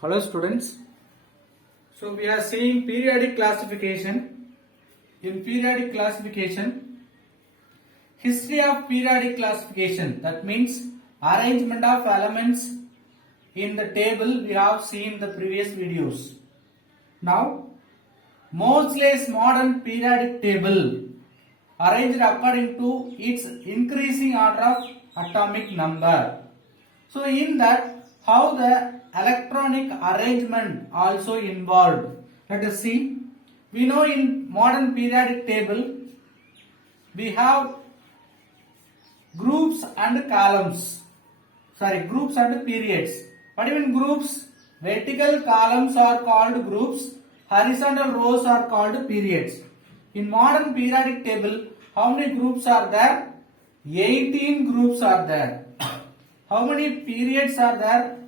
Hello students. So we are seeing periodic classification. In periodic classification, history of periodic classification, that means arrangement of elements in the table we have seen the previous videos. Now Moseley's modern periodic table arranged according to its increasing order of atomic number. So in that, how the electronic arrangement also involved. Let us see. We know in modern periodic table we have groups and columns. Groups and periods. What do you mean groups? Vertical columns are called groups. Horizontal rows are called periods. In modern periodic table, how many groups are there? 18 groups are there. How many periods are there?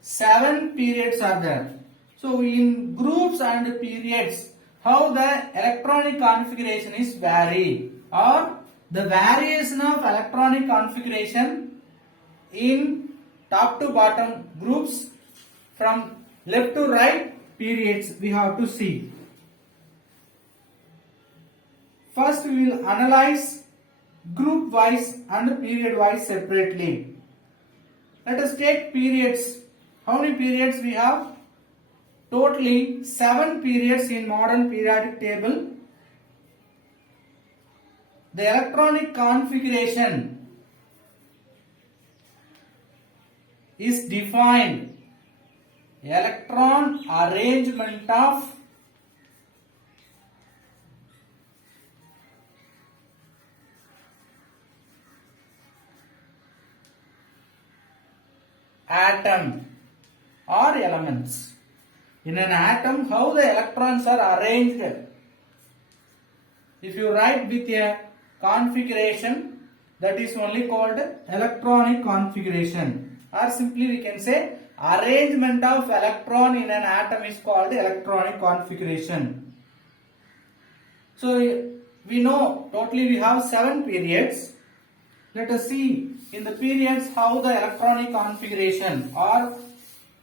7 periods are there. So in groups and periods, how the electronic configuration is vary, or the variation of electronic configuration in top to bottom groups from left to right periods we have to see. First we will analyze group wise and period wise separately. Let us take periods. How many periods we have? Totally 7 periods in modern periodic table. The electronic configuration is defined. Electron arrangement of atom or elements. In an atom, how the electrons are arranged. If you write with a configuration, that is only called electronic configuration, or simply we can say arrangement of electron in an atom is called electronic configuration. So we know totally we have 7 periods. Let us see in the periods how the electronic configuration or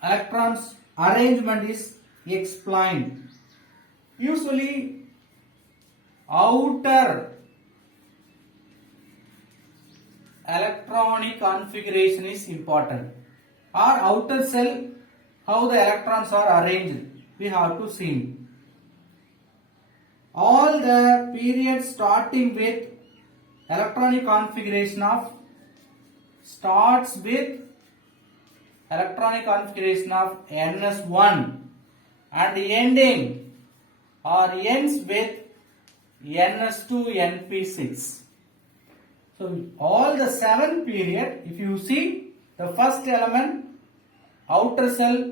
electrons arrangement is explained. Usually outer electronic configuration is important, or outer cell how the electrons are arranged we have to see. All the periods starting with electronic configuration of starts with electronic configuration of NS1 and ending or ends with NS2 NP6. So all the 7 period, if you see the first element outer cell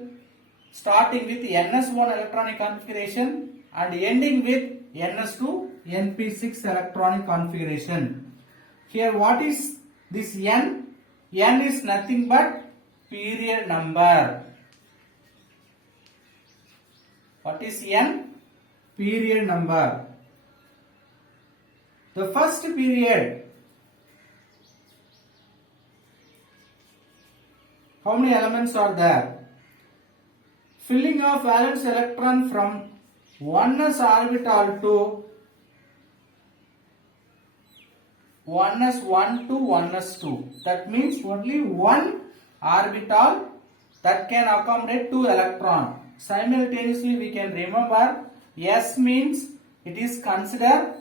starting with NS1 electronic configuration and ending with NS2 NP6 electronic configuration. Here what is this N? N is nothing but period number. What is N? Period number. The first period, how many elements are there? Filling of valence electron from 1s orbital to 1s1 to 1s2. That means only one orbital that can accommodate 2 electrons. Simultaneously we can remember S means it is considered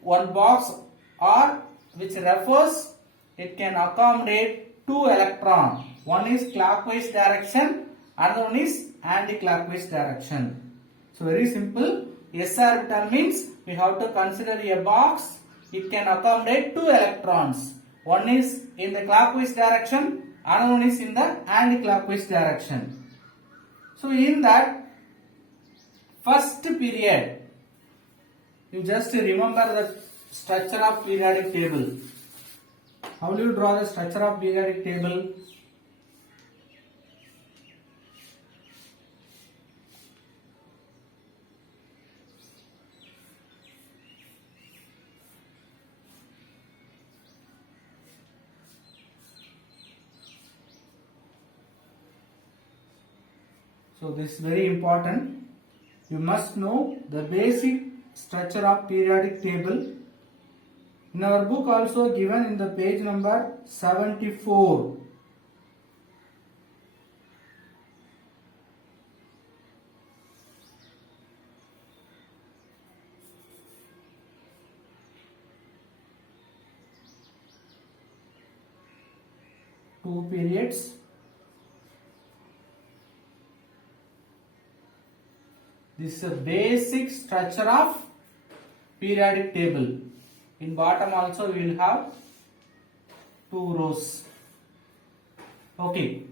one box, or which refers it can accommodate 2 electrons. One is clockwise direction, another one is anti-clockwise direction. So very simple. S orbital means we have to consider a box. It can accommodate 2 electrons. One is in the clockwise direction, another one is in the anti-clockwise direction. So in that first period, you just remember the structure of periodic table. How do you draw the structure of periodic table? So this is very important. You must know the basic structure of periodic table. In our book also given in the page number 74. Two periods. This is a basic structure of periodic table. In bottom also we will have two rows. Okay.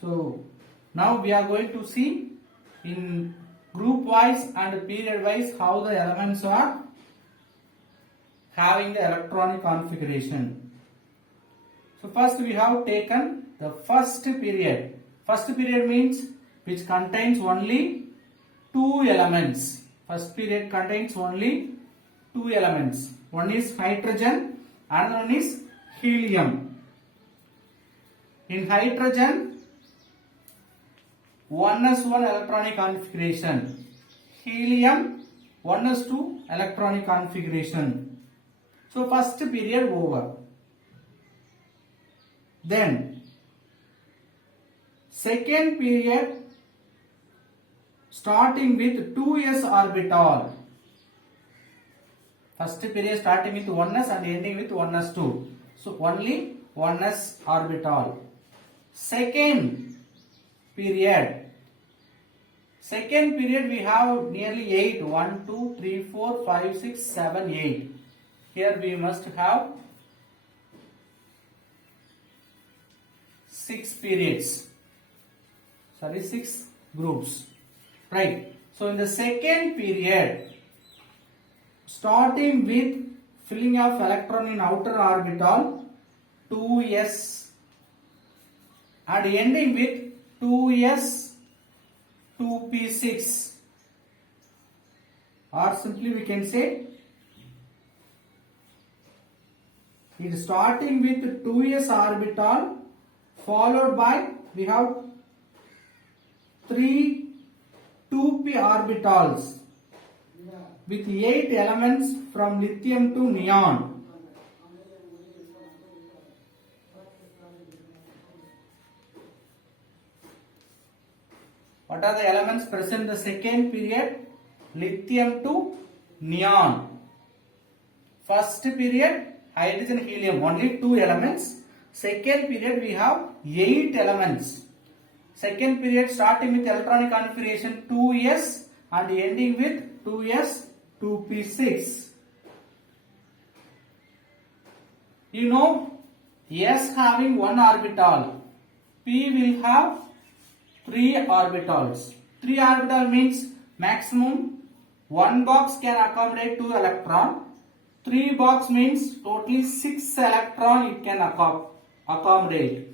So now we are going to see in group wise and period wise how the elements are having the electronic configuration. So first we have taken the first period. First period means which contains only two elements. First period contains only two elements. One is hydrogen, another one is helium. In hydrogen, 1s1 electronic configuration. Helium, 1s2 electronic configuration. So first period over. Then second period starting with 2s orbital. First period starting with 1s and ending with 1s2. So only 1s orbital. Second period we have nearly 8. 1, 2, 3, 4, 5, 6, 7, 8. Here we must have 6 periods. 6 groups. Right. So in the second period, starting with filling of electron in outer orbital 2s and ending with 2s 2p6, or simply we can say it is starting with 2s orbital followed by we have 3 2p orbitals with 8 elements from lithium to neon. What are the elements present in the second period? Lithium to neon. First period, hydrogen, helium, only 2 elements. Second period, we have 8 elements. Second period starting with electronic configuration 2s and ending with 2s 2p6. You know, s having 1 orbital, p will have 3 orbitals. 3 orbital means maximum 1 box can accommodate 2 electron. 3 box means totally 6 electron it can accommodate.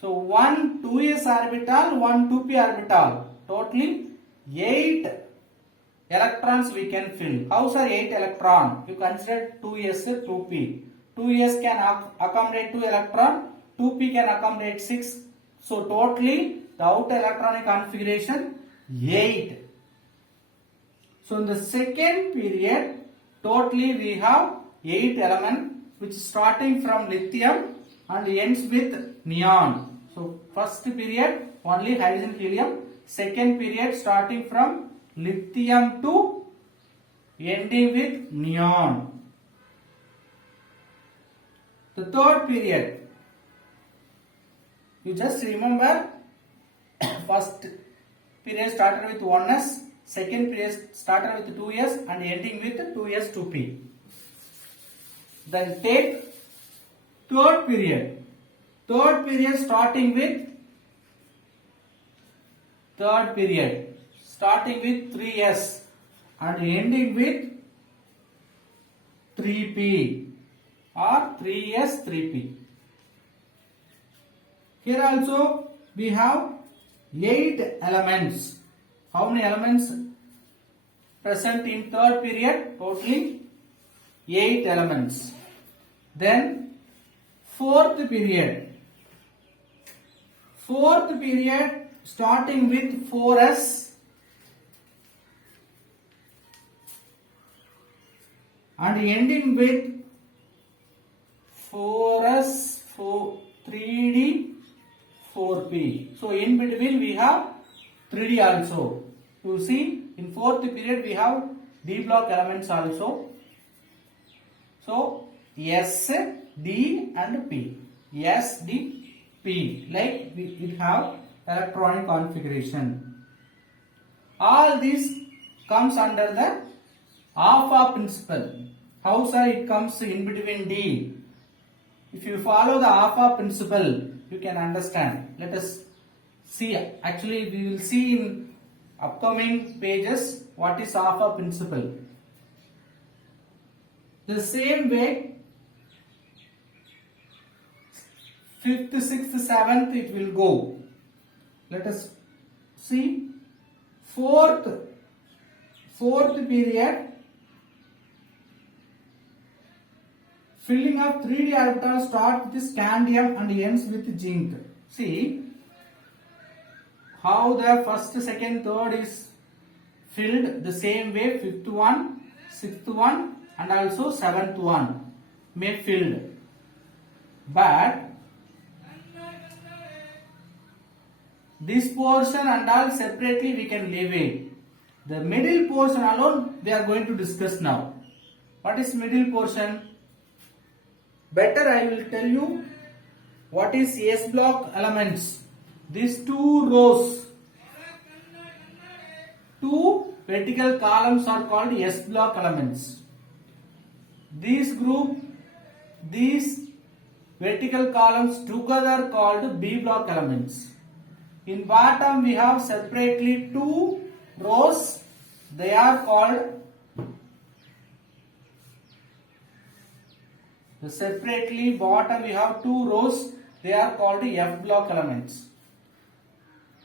So 1 2s orbital, 1 2p orbital. Totally 8 electrons we can fill. How's are 8 electron? You consider 2s, 2p. 2s can accommodate 2 electron, 2p can accommodate 6. So totally the outer electronic configuration 8. So in the second period, totally we have 8 elements which is starting from lithium and ends with neon. So first period only hydrogen, helium. Second period starting from lithium to ending with neon. The third period, you just remember first period started with 1s, second period started with 2s and ending with 2s 2p. Then take third period. Third period starting with 3s and ending with 3p or 3s 3p. Here also we have 8 elements. How many elements present in third period? Totally 8 elements. Then fourth period starting with 4s and ending with 4s, 3d, 4p. So in between we have 3d also. You see, in fourth period we have D block elements also. So S, D and P. S, D, P. Like it have electronic configuration. All this comes under the alpha principle. How sir it comes in between D? If you follow the alpha principle, you can understand. Let us see. Actually, we will see in upcoming pages what is alpha principle. The same way, 5th, 6th, 7th it will go. Let us see. Fourth period, filling of 3d orbitals start with scandium and ends with zinc. See how the first, second, third is filled the same way. 5th one, 6th one and also 7th one may filled. But this portion and all separately we can leave it. The middle portion alone we are going to discuss now. What is middle portion? Better I will tell you what is S block elements. These two rows, two vertical columns are called S block elements. These vertical columns together called B block elements. In bottom we have separately two rows. They are called separately. Bottom we have two rows. They are called F block elements.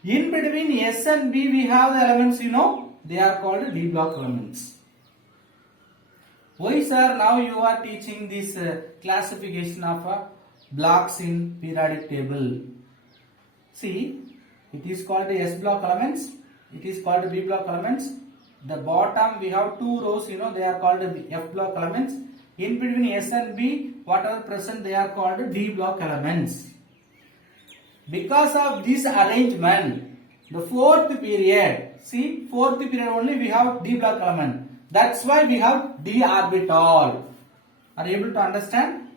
In between S and B we have the elements, they are called D block elements. Why sir now you are teaching this classification of blocks in periodic table? See, it is called the S block elements, it is called the B block elements. The bottom we have two rows, they are called the F block elements. In between S and B, whatever present, they are called D block elements. Because of this arrangement, the fourth period, see, fourth period only we have D block element. That's why we have D orbital. Are you able to understand?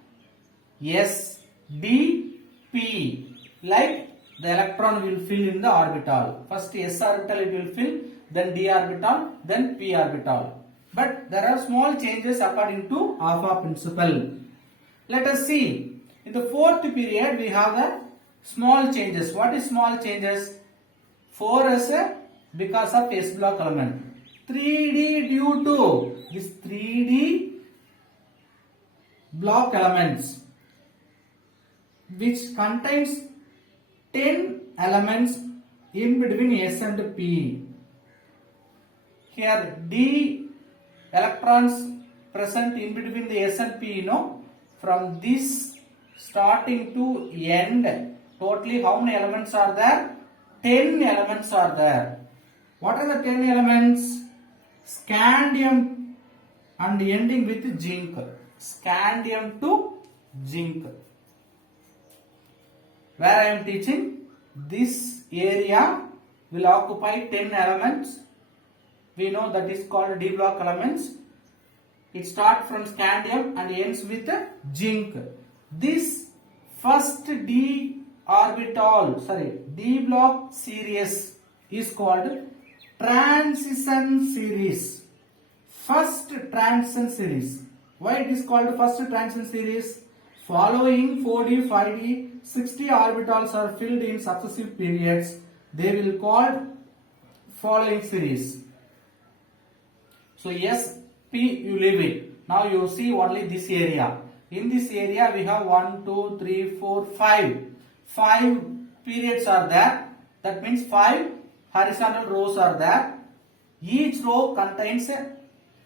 S, D, P. Like the electron will fill in the orbital. First S orbital it will fill, then D orbital, then P orbital. But there are small changes according to alpha principle. Let us see. In the fourth period we have the small changes. What is small changes? 4s because of S block element. 3d due to this 3d block elements which contains 10 elements in between S and P. Here D electrons present in between the S and P, from this starting to end, totally how many elements are there? 10 elements are there. What are the 10 elements? Scandium and ending with zinc. Scandium to zinc. Where I am teaching, this area will occupy 10 elements. We know that is called D block elements. It starts from scandium and ends with zinc. This first D block series is called transition series. First transition series. Why it is called first transition series? Following 4d, 5d, 6d orbitals are filled in successive periods. They will called following series. So S, P you leave it. Now you see only this area. In this area we have 1, 2, 3, 4, 5. 5 periods are there. That means 5 horizontal rows are there. Each row contains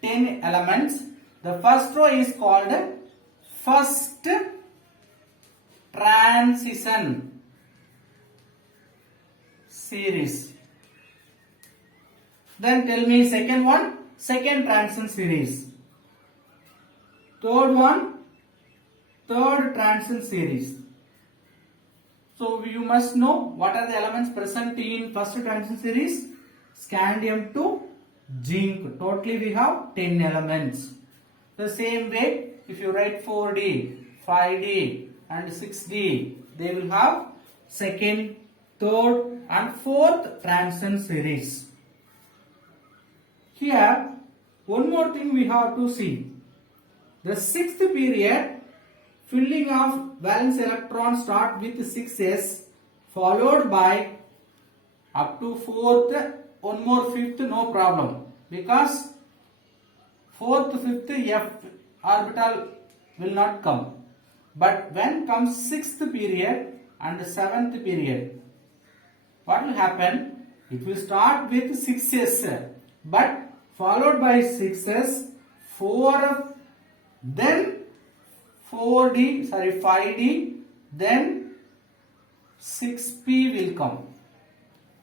10 elements. The first row is called first transition series. Then tell me second one, second transition series. Third one, third transition series. So you must know what are the elements present in first transition series. Scandium to zinc. Totally we have 10 elements. The same way, if you write 4D, 5D and 6D, they will have second, third and fourth transition series. Here, one more thing we have to see. The sixth period, filling of valence electron start with 6s, followed by up to fourth, one more fifth, no problem. Because fourth, fifth F orbital will not come. But when comes sixth period and seventh period, what will happen? It will start with 6s, but followed by 6s, 4, then 4D, 5D, then 6p will come.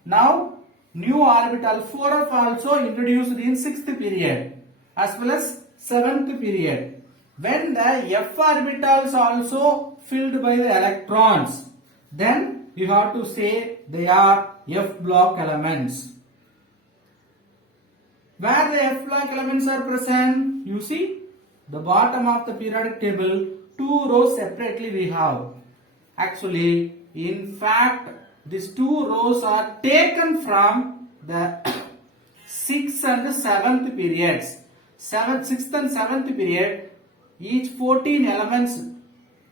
Now, new orbital 4f also introduced in 6th period as well as 7th period. When the f orbitals also filled by the electrons, then you have to say they are f block elements. Where the f block elements are present, you see the bottom of the periodic table, 2 rows separately we have. Actually, in fact, these 2 rows are taken from the 6th and 7th periods. 6th and 7th period, each 14 elements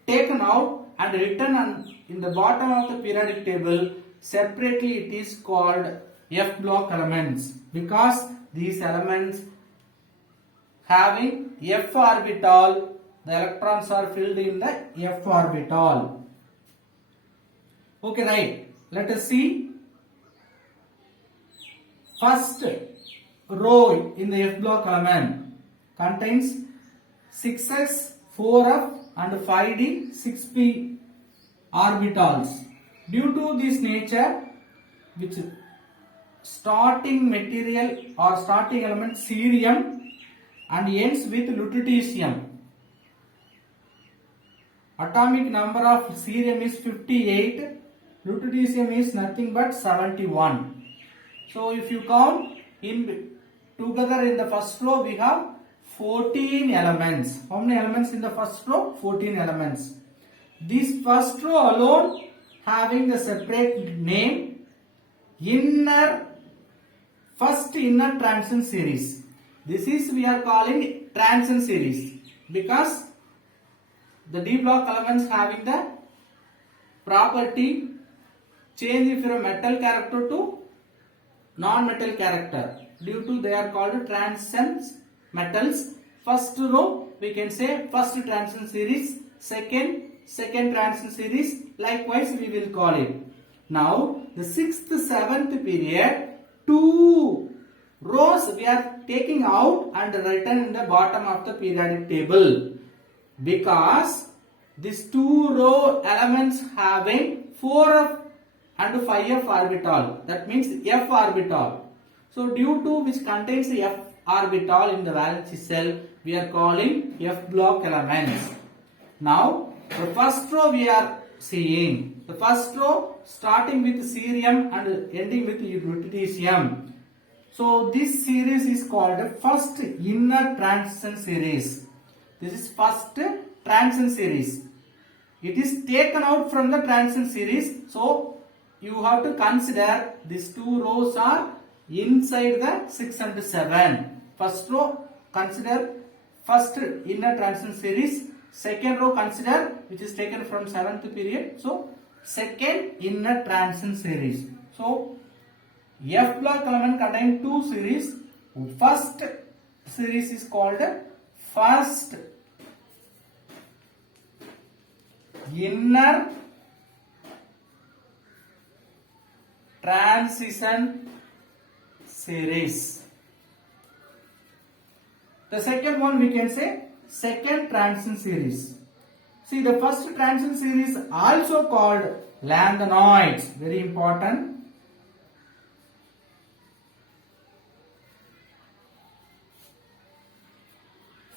taken out and written in the bottom of the periodic table. Separately it is called F block elements, because these elements having F orbital, the electrons are filled in the F orbital. Okay, right. Let us see. First row in the F block element contains 6s, 4f and 5d, 6p orbitals. Due to this nature, which starting material or starting element cerium and ends with lutetium. Atomic number of cerium is 58, lutetium is nothing but 71. So if you count in together in the first row, we have 14 elements. How many elements in the first row? 14 elements. This first row alone having the separate name, first inner transition series. This is we are calling transition series, because the D block elements having the property change from metal character to non-metal character. Due to they are called transition metals. First row we can say first transition series, second transition series, likewise we will call it. Now the 6th, 7th period, 2 rows we are taking out and written in the bottom of the periodic table, because these 2 row elements having 4f and 5f orbital, that means f orbital. So due to which contains the f orbital in the valence shell, we are calling f block elements. Now the first row we are seeing, the first row starting with cerium and ending with lutetium. So this series is called first inner transition series. This is first transition series. It is taken out from the transition series. So you have to consider these 2 rows are inside the 6 and 7. First row consider first inner transition series. Second row consider which is taken from 7th period. So second inner transition series. So F block element contain 2 series. First series is called first inner transition series. The second one we can say second transition series. See, the first transition series also called lanthanoids, very important.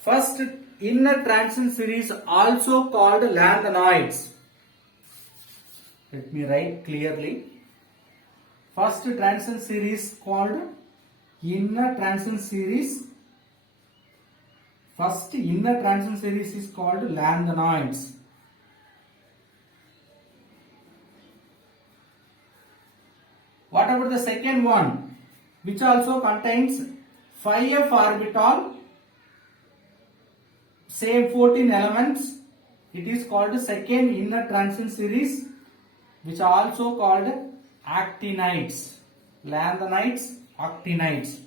First inner transition series also called lanthanoids. Let me write clearly. First transition series called inner transition series. First inner transition series is called lanthanoids. What about the second one, which also contains 5f orbital, same 14 elements? It is called second inner transition series, which are also called actinides. Lanthanides, actinides.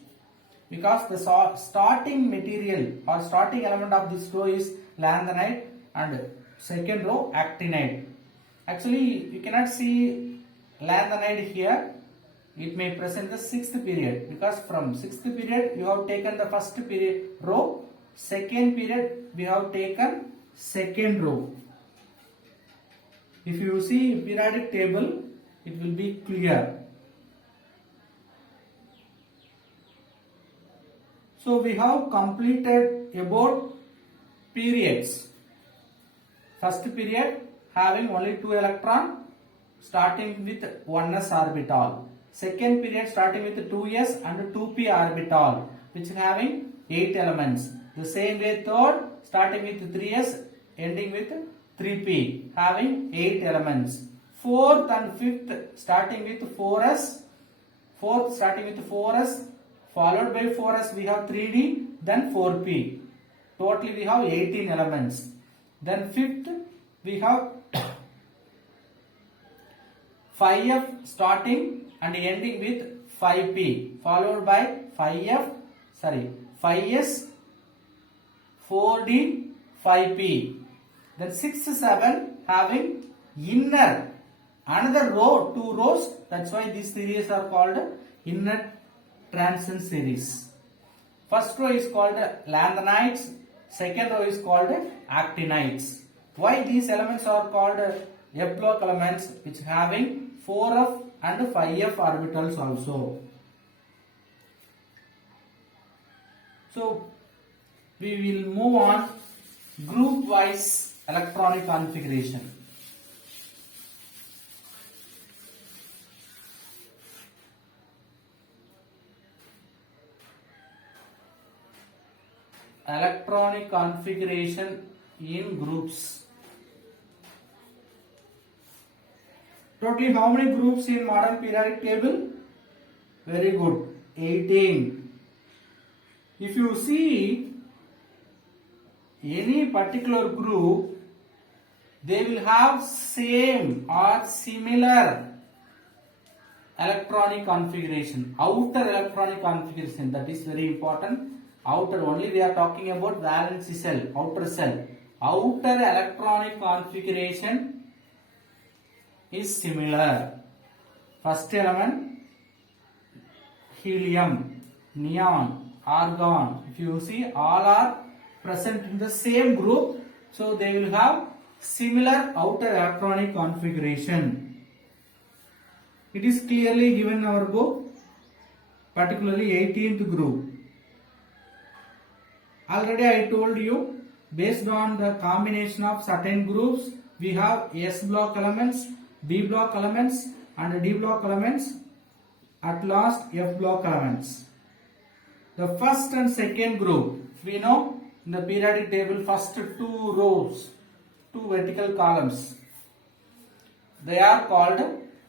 Because the starting material or starting element of this row is lanthanide and second row actinide. Actually, you cannot see lanthanide here. It may present the sixth period, because from sixth period you have taken the first period row, second period we have taken second row. If you see periodic table, it will be clear. So we have completed about periods. First period having only 2 electrons starting with 1s orbital. Second period starting with 2s and 2p orbital, which having 8 elements. The same way third starting with 3s ending with 3p having 8 elements. Fourth and fifth starting with 4s. Fourth starting with 4s, followed by 4s we have 3d, then 4p. Totally we have 18 elements. Then fifth we have 5f starting and ending with 5p, followed by 5s, 4d, 5p. Then 6, 7 having inner another row, 2 rows. That's why these series are called inner transition series. First row is called lanthanides, second row is called actinides. Why these elements are called f block elements, which having 4f and 5f orbitals also. So we will move on group wise electronic configuration. Electronic configuration in groups. Totally how many groups in modern periodic table? Very good, 18. If you see any particular group, they will have same or similar electronic configuration, outer electronic configuration. That is very important. Outer only we are talking about valence cell, outer cell. Outer electronic configuration is similar. First element helium, neon, argon. If you see, all are present in the same group, so they will have similar outer electronic configuration. It is clearly given in our book, particularly 18th group. Already I told you, based on the combination of certain groups, we have S block elements, B block elements and D block elements, at last F block elements. The first and second group, we know in the periodic table, first 2 rows, 2 vertical columns, they are called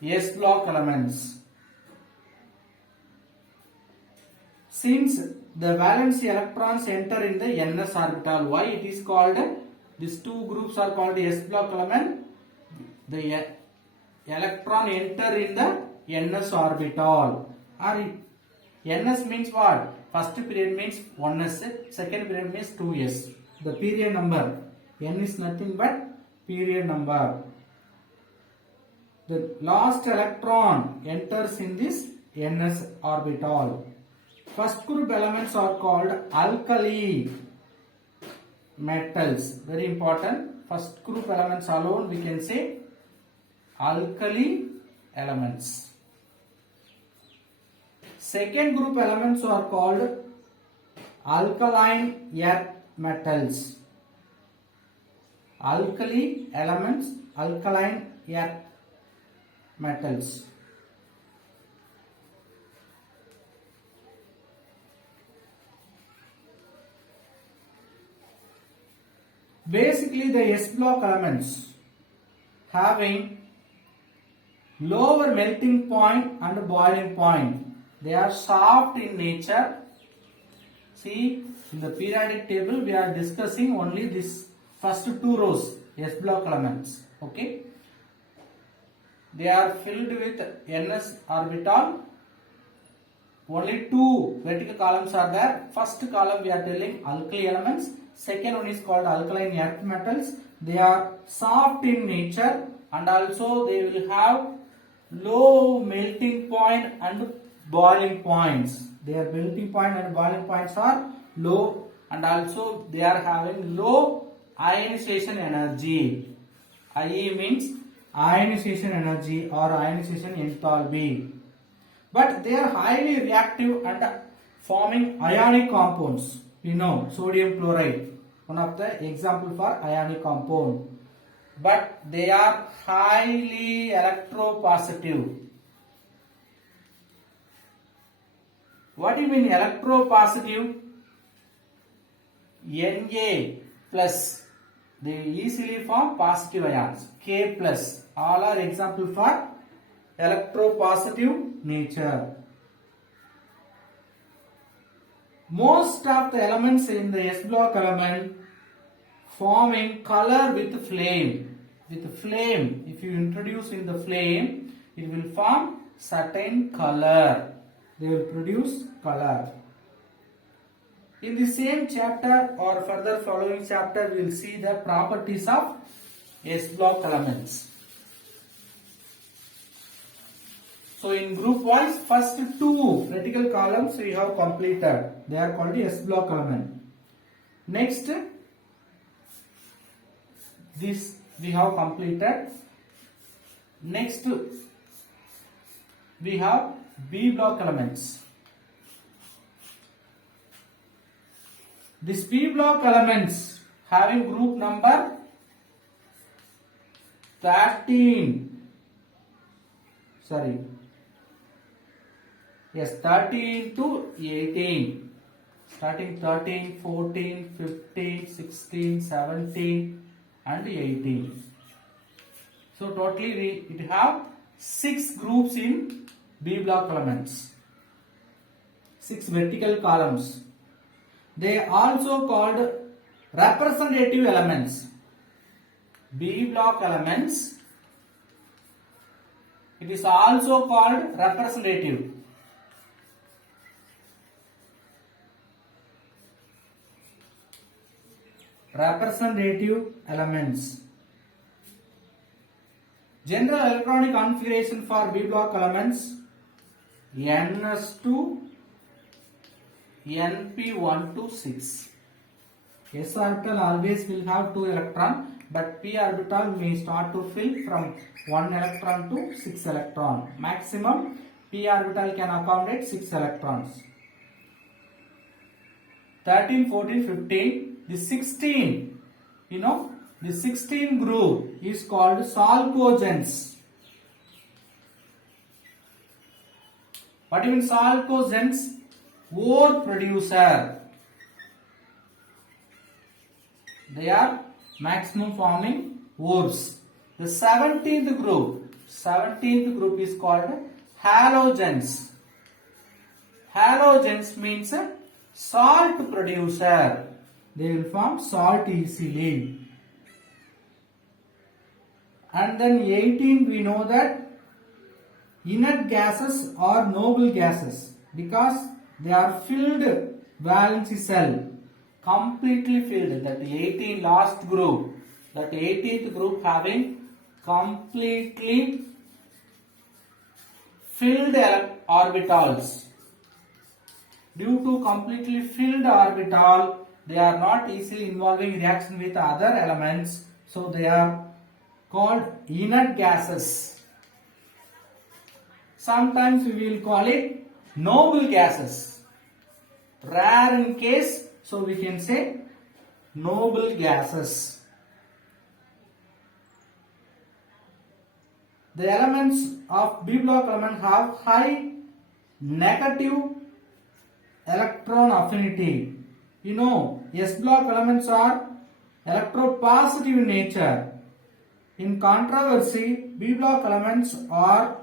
S block elements. Since the valence electrons enter in the ns orbital, why it is called, these 2 groups are called S block element? The electron enter in the ns orbital. Or ns means what? First period means 1s, second period means 2s. The period number, n is nothing but period number. The last electron enters in this ns orbital. First group elements are called alkali metals. Very important. First group elements alone we can say alkali elements. Second group elements are called alkaline earth metals. Alkali elements, alkaline earth metals. Basically, the S block elements having lower melting point and boiling point. They are soft in nature. See, in the periodic table, we are discussing only this first two rows, S block elements. Okay. They are filled with NS orbital. Only two vertical columns are there. First column we are telling alkali elements. Second one is called alkaline earth metals. They are soft in nature and also they will have low melting point and boiling points. Their melting point and boiling points are low and also they are having low ionization energy. IE means ionization energy or ionization enthalpy. But they are highly reactive and forming ionic compounds. You know, sodium chloride, one of the example for ionic compound. But they are highly electropositive. What do you mean electropositive? Na plus, they easily form positive ions. K plus, all are example for electropositive nature. Most of the elements in the S block element forming color with flame. With flame, if you introduce in the flame, it will form certain color. They will produce color. In the same chapter or further following chapter, we will see the properties of S block elements. So in group wise, first two vertical columns we have completed. They are called the S block element. Next, this we have completed. Next, we have B block elements. This B block elements having group number 13. Sorry. Yes, 13 to 18. Starting 13, 14, 15, 16, 17 and 18. So totally it have 6 groups in B block elements. 6 vertical columns. They are also called representative elements. B block elements. It is also called representative. Representative elements. General electronic configuration for B block elements: NS2, NP1 to 6. S orbital always will have 2 electrons, but P orbital may start to fill from 1 electron to 6 electron. Maximum P orbital can accommodate 6 electrons. 13, 14, 15. The 16, the 16 group is called chalcogens. What do you mean chalcogens? Ore producer. They are maximum forming ores. The 17th group is called halogens. Halogens means salt producer. They will form salt easily. And then 18, we know that inert gases are noble gases because they are filled valence shell, completely filled. That 18 last group, that 18th group having completely filled orbitals. Due to completely filled orbital, they are not easily involving reaction with other elements, so they are called inert gases. Sometimes we will call it noble gases. Rare in case, so we can say noble gases. The elements of B block element have high negative electron affinity. You know, S block elements are electropositive in nature. In controversy, B block elements are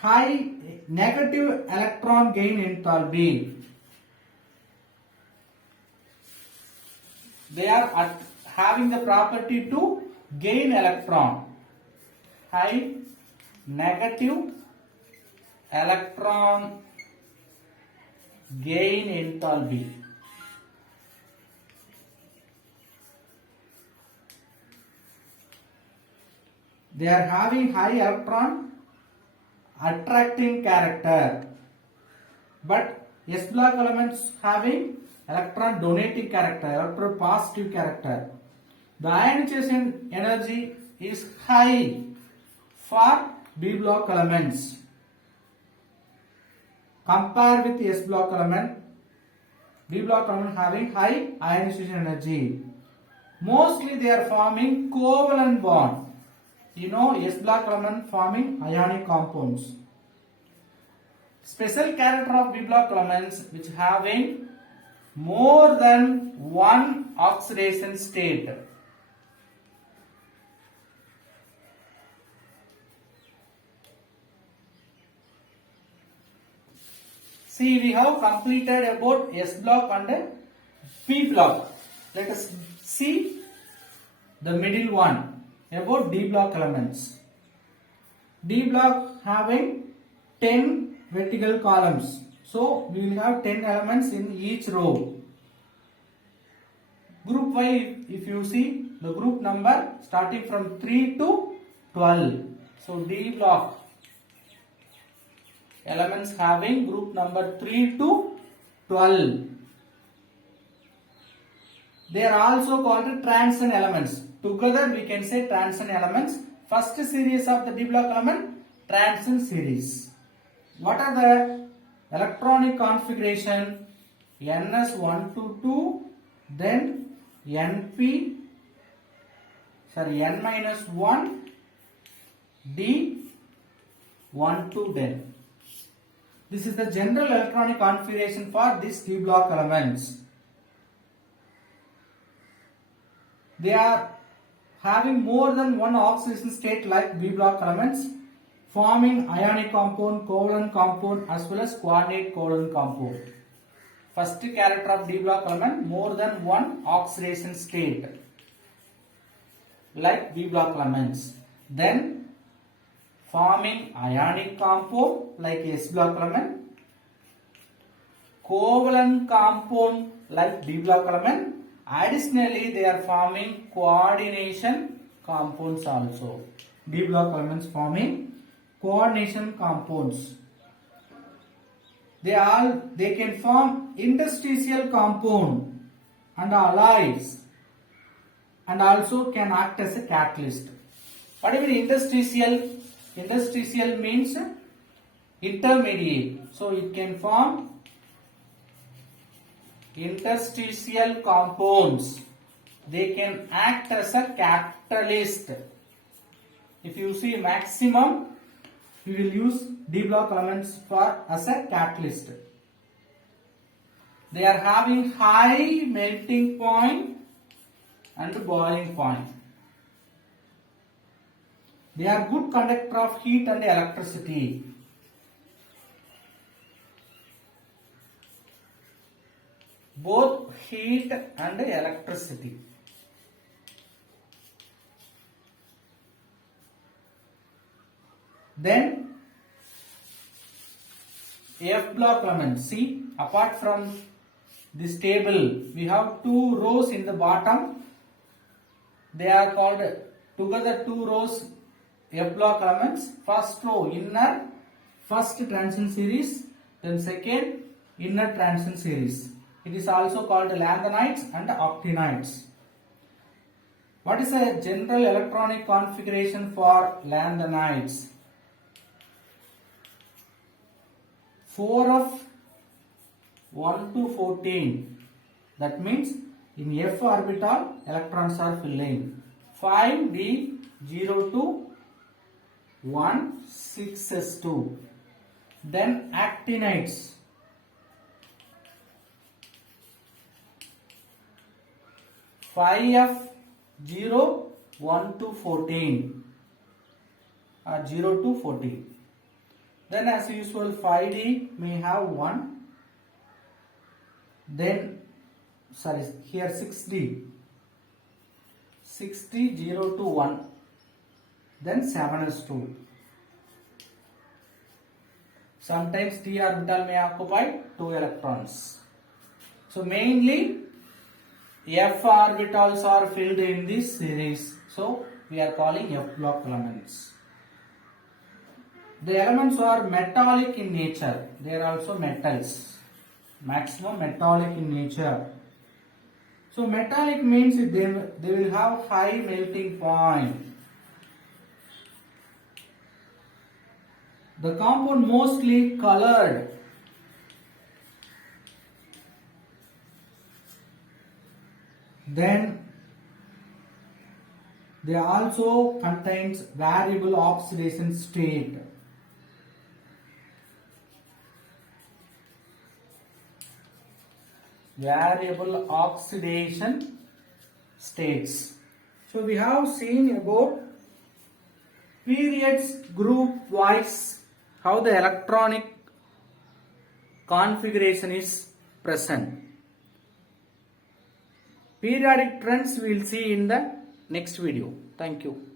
high negative electron gain enthalpy. They are having the property to gain electron. High negative electron gain enthalpy. They are having high electron attracting character, but S block elements having electron donating character, electropositive character. The ionization energy is high for B block elements. Compare with S block element, B block element having high ionization energy. Mostly they are forming covalent bond. You know, S block element forming ionic compounds. Special character of B block elements which having more than one oxidation state. See, we have completed about S block and P block. Let us see the middle one about D block elements. D block having 10 vertical columns. So, we will have 10 elements in each row. Group Y, if you see the group number starting from 3 to 12. So, D block elements having group number 3 to 12. They are also called transition elements. Together we can say transition elements. First series of the D block element, transition series. What are the electronic configuration? Ns122, then Np, N-1, D12 then. This is the general electronic configuration for these D block elements. They are having more than one oxidation state like B block elements, forming ionic compound, covalent compound as well as coordinate covalent compound. First character of D block element, more than one oxidation state like B block elements. Then forming ionic compound like S block element, covalent compound like D block element. Additionally, they are forming coordination compounds also. D block elements forming coordination compounds. They can form interstitial compound and alloys, and also can act as a catalyst. What do you mean interstitial? Interstitial means intermediate. So it can form interstitial compounds. They can act as a catalyst. If you see maximum, we will use D block elements as a catalyst. They are having high melting point and boiling point. They are good conductor of heat and electricity. Both heat and electricity. Then F block elements. See, apart from this table, we have two rows in the bottom. They are called together two rows F block elements. First row inner, first transition series, then second inner transition series. It is also called lanthanides and actinides. What is a general electronic configuration for lanthanides? 4 of 1 to 14. That means In f orbital, electrons are filling. 5d 0 to 1 6s2. Then actinides. 5f 0 1 to 14 or 0 to 14. Then as usual 5d may have 1. Then here 6d 0 to 1. Then 7s2. Sometimes d orbital may occupy 2 electrons. So mainly f orbitals are filled in this series. So we are calling f block elements. The elements are metallic in nature. They are also metals. Maximum metallic in nature. So metallic means they will have high melting point. The compound mostly colored. Then they also contains variable oxidation state. Variable oxidation states. So we have seen about periods group wise how the electronic configuration is present. Periodic trends we will see in the next video. Thank you.